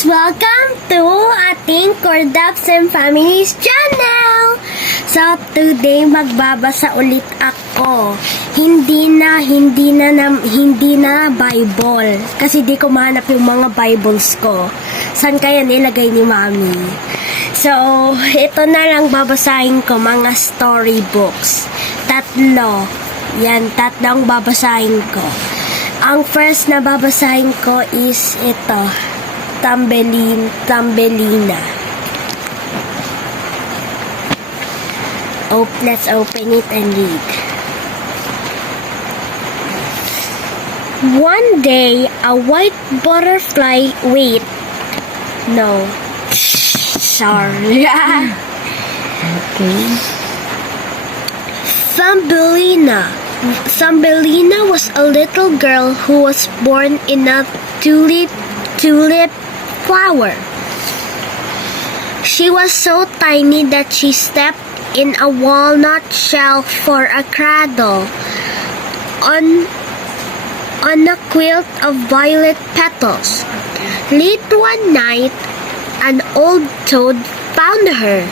guys! Welcome to ating Cordaps and Families channel! So, today magbabasa ulit ako. Hindi na Bible. Kasi di ko mahanap yung mga Bibles ko. Saan kaya nilagay ni Mami? So, ito na lang babasahin ko, mga storybooks. Tatlo. Yan, tatlong babasahin ko. Ang first na babasahin ko is ito. Thumbelina. Let's open it and read. One day, a white butterfly. Wait. No. Sorry. Okay. Thumbelina was a little girl who was born in a tulip flower. She was so tiny that she stepped in a walnut shell for a cradle on a quilt of violet petals. Late one night, an old toad found her.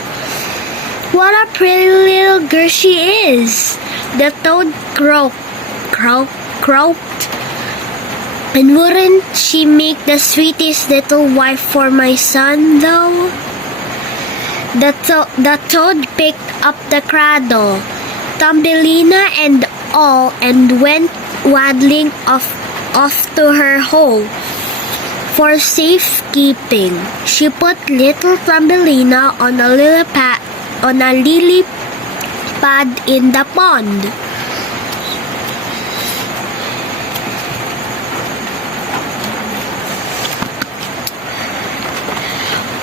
What a pretty little girl she is! The toad croaked. And wouldn't she make the sweetest little wife for my son, though? The toad picked up the cradle, Thumbelina and all, and went waddling off to her hole. For safekeeping, she put little Thumbelina on a lily pad in the pond.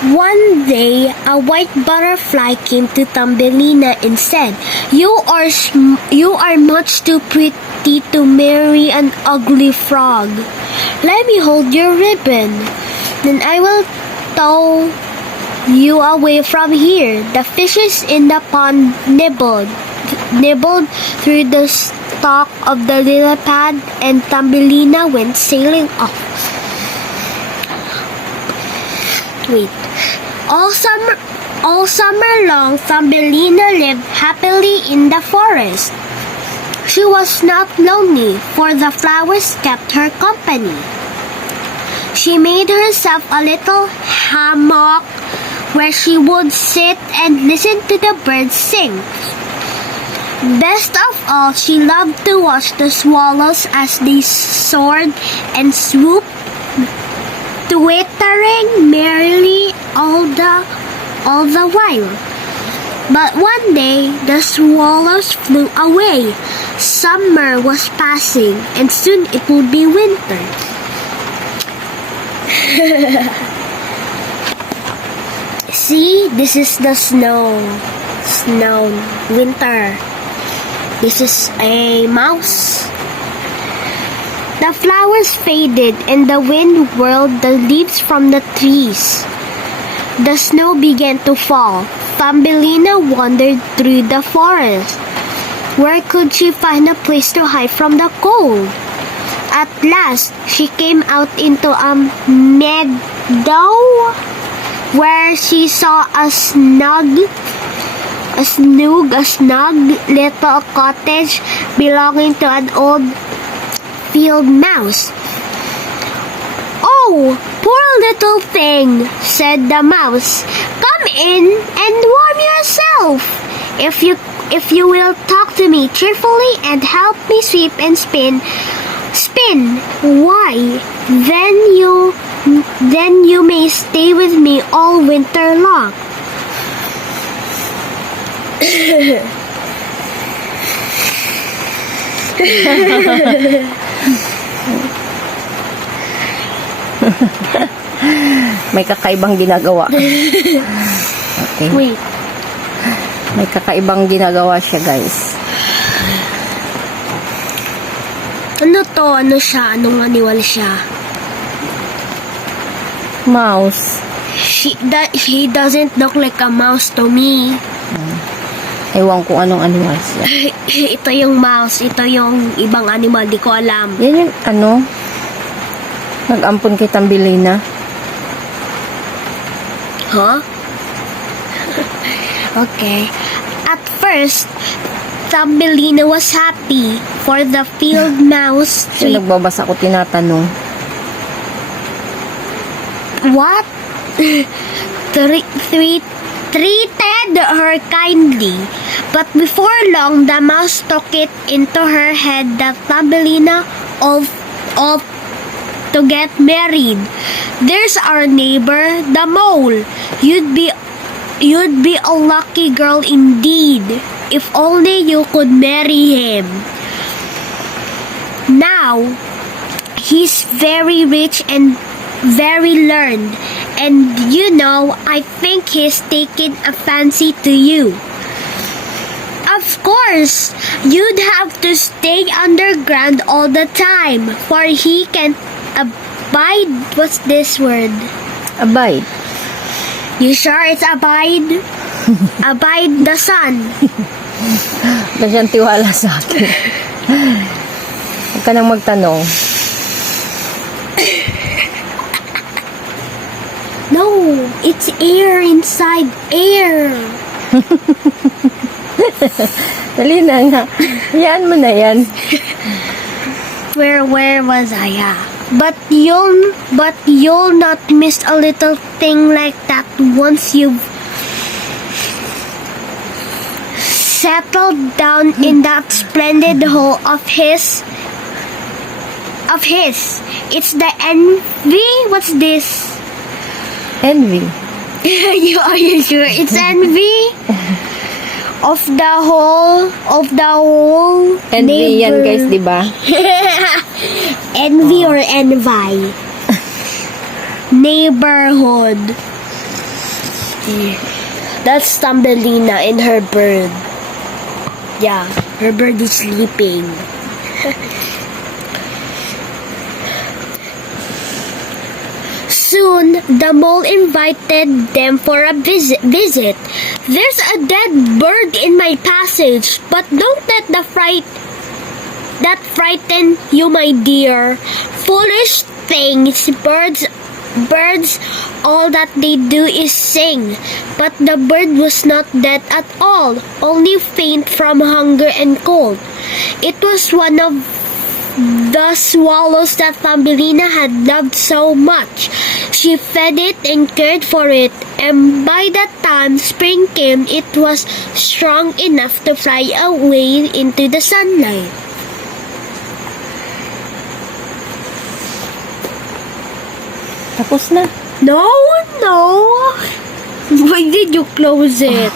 One day, a white butterfly came to Thumbelina and said, You are much too pretty to marry an ugly frog. Let me hold your ribbon. Then I will tow you away from here. The fishes in the pond nibbled through the stalk of the lily pad, and Thumbelina went sailing off. Wait. All summer long, Thumbelina lived happily in the forest. She was not lonely, for the flowers kept her company. She made herself a little hammock where she would sit and listen to the birds sing. Best of all, she loved to watch the swallows as they soared and swooped, twittering merrily all the while. But one day, the swallows flew away. Summer was passing, and soon it would be winter. See, this is the snow, winter. This is a mouse. The flowers faded and the wind whirled the leaves from the trees. The snow began to fall. Thumbelina wandered through the forest. Where could she find a place to hide from the cold? At last, she came out into a meadow where she saw a snug little cottage belonging to an old field mouse. Oh, poor little thing, said the mouse. Come in and warm yourself. If you will talk to me cheerfully and help me sweep and spin, why, then you may stay with me all winter long. May kakaibang ginagawa. Okay. Wait. May kakaibang ginagawa siya, guys. Ano to? Ano siya? Anong animal siya? Mouse. He doesn't look like a mouse to me. Ewan ko anong animal siya. Ito yung mouse. Ito yung ibang animal. Di ko alam. Yan yung nag-ampon kay Thumbelina. Huh? Okay. At first, Thumbelina was happy, for the field mouse Yung nagbabasa ko tinatanong. what? Treated her kindly. But before long, the mouse took it into her head that Thumbelina of to get married. There's our neighbor, the mole. You'd be a lucky girl indeed, if only you could marry him. Now, he's very rich and very learned, and you know, I think he's taken a fancy to you. Of course, you'd have to stay underground all the time, for he can abide. What's this word? Abide. You sure it's abide? Abide the sun. Wala siyang tiwala sa akin. Huwag ka nang magtanong. No, it's air inside air. Dali na nga. Hayaan mo na yan. Where was I? But you'll not miss a little thing like that once you've settled down in that splendid hole of his. It's the envy. What's this? Envy. Are you sure it's envy? Of the whole Envy yan neighbor- guys, di ba? Envy or envy? Neighborhood. That's Thumbelina and her bird. Yeah, her bird is sleeping. Soon, the mole invited them for a visit. There's a dead bird in my passage, but don't let that frighten you, my dear. Foolish things, birds, all that they do is sing. But the bird was not dead at all, only faint from hunger and cold. It was one of the swallows that Thumbelina had loved so much. She fed it and cared for it, and by the time spring came, it was strong enough to fly away into the sunlight. Tapos na. No! Why did you close it?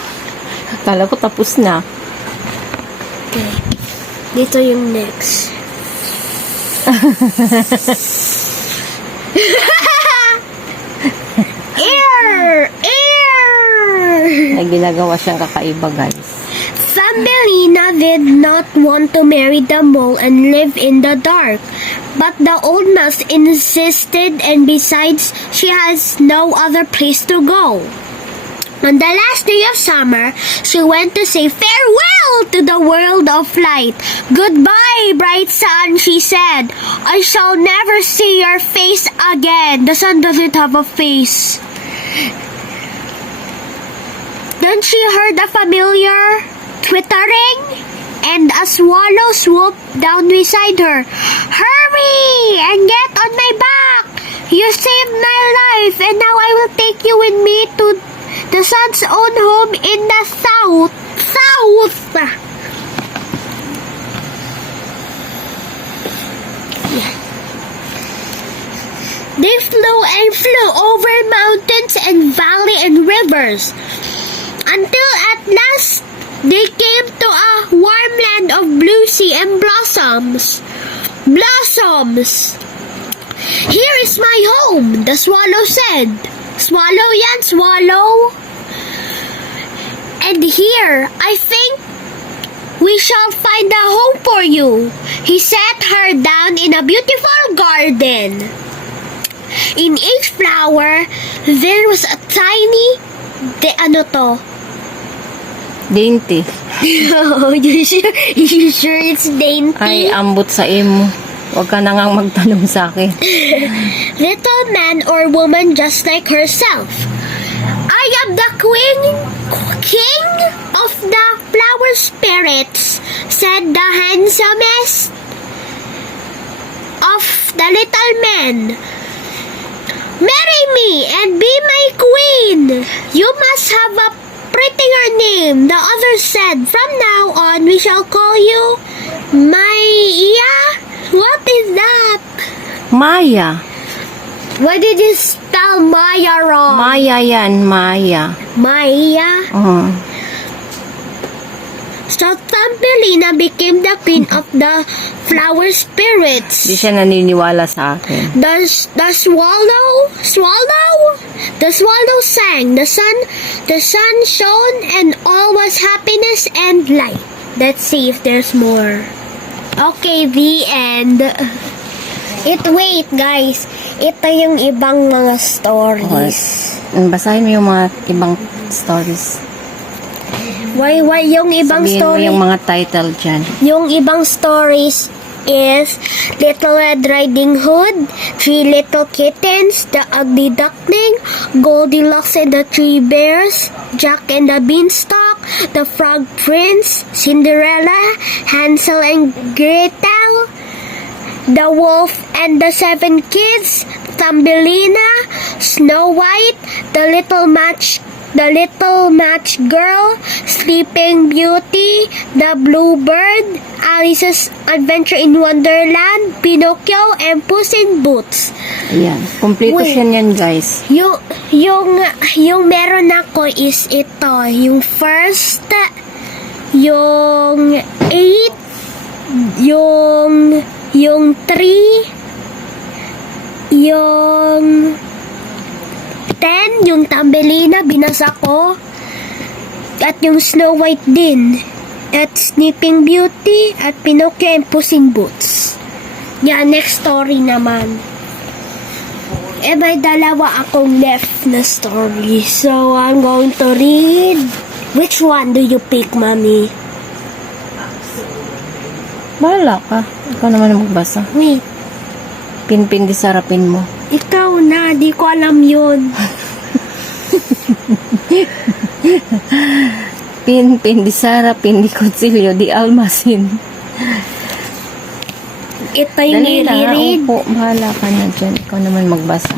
Akala ko tapos na. Okay. Dito yung next. Air! May ginagawa siyang kakaiba guys. Thumbelina did not want to marry the mole and live in the dark. But the old mouse insisted, and besides, she has no other place to go. On the last day of summer, she went to say farewell to the world of light. Goodbye, bright sun, she said. I shall never see your face again. The sun doesn't have a face. Then she heard a familiar twittering, and a swallow swooped down beside her. Hurry and get on my back! You saved my life, and now I will take you with me to the sun's own home in the south. They flew over mountains and valleys and rivers, until at last they came to a warm land of blue sea and blossoms. Here is my home, the swallow said. Swallow yan, swallow. And here, I think we shall find a home for you. He set her down in a beautiful garden. In each flower, there was a tiny, Dainty. you sure it's dainty? Ay, ambot sa imo. Huwag ka na ngang magtanong sa akin. Little man or woman just like herself. I am the king of the flower spirits, said the handsomest of the little men. Marry me and be my queen. You must have a prettier name, the others said. From now on, we shall call you Maya. What is that? Maya. Why did you spell Maya wrong? Maya yan, Maya. Maya. Oh. So Thumbelina became the queen of the flower Di spirits. siya naniniwala sa akin. The swallow sang. The sun shone, and all was happiness and light. Let's see if there's more. Okay, the end. Wait, guys. Ito yung ibang mga stories. Basahin mo yung mga ibang stories. Why, yung ibang Sabihin mo story? yung mga title dyan. Yung ibang stories is Little Red Riding Hood, Three Little Kittens, The Ugly Duckling, Goldilocks and the Three Bears, Jack and the Beanstalk, The Frog Prince, Cinderella, Hansel and Gretel, The Wolf and the Seven Kids, Thumbelina, Snow White, The Little Match Girl, Sleeping Beauty, The Bluebird, Alice's Adventure in Wonderland, Pinocchio, and Puss in Boots. Ayan. Completion yan, guys. Yung meron ako is ito. Yung first, yung 8, yung 3, yung 10, yung Thumbelina, binasa ko. At yung Snow White din. At Sleeping Beauty, at Pinocchio and Puss in Boots. Yeah, next story naman. May dalawa akong left na story. So, I'm going to read. Which one do you pick, Mommy? Bahala ka. Ikaw naman ang magbasa. Wait, Pinpin di sarapin mo. ikaw na. Di ko alam yun. Pinpin di sarapin di konsilyo di almasin. Ito yung Dali lang, nire-read. upo. Bahala ka na dyan. Ikaw naman magbasa.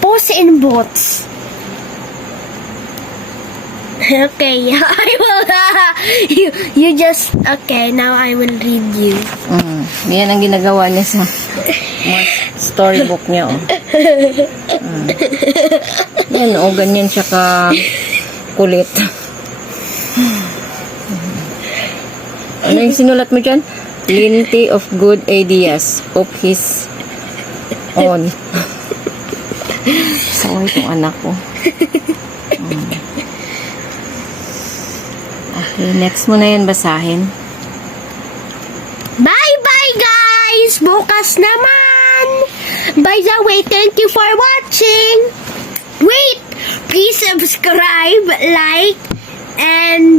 Puss in Boots. Okay, I will. You just. Okay, now I will read you. Yan ang ginagawa niya sa mga storybook niya. Oh. Yan, ganyan siya ka kulit. Ano yung sinulat mo dyan? Plenty of good ideas of his own. Sawa itong anak ko. Okay, next mo na yan basahin. Bye-bye, guys! Bukas naman! By the way, thank you for watching! Wait! Please subscribe, like, and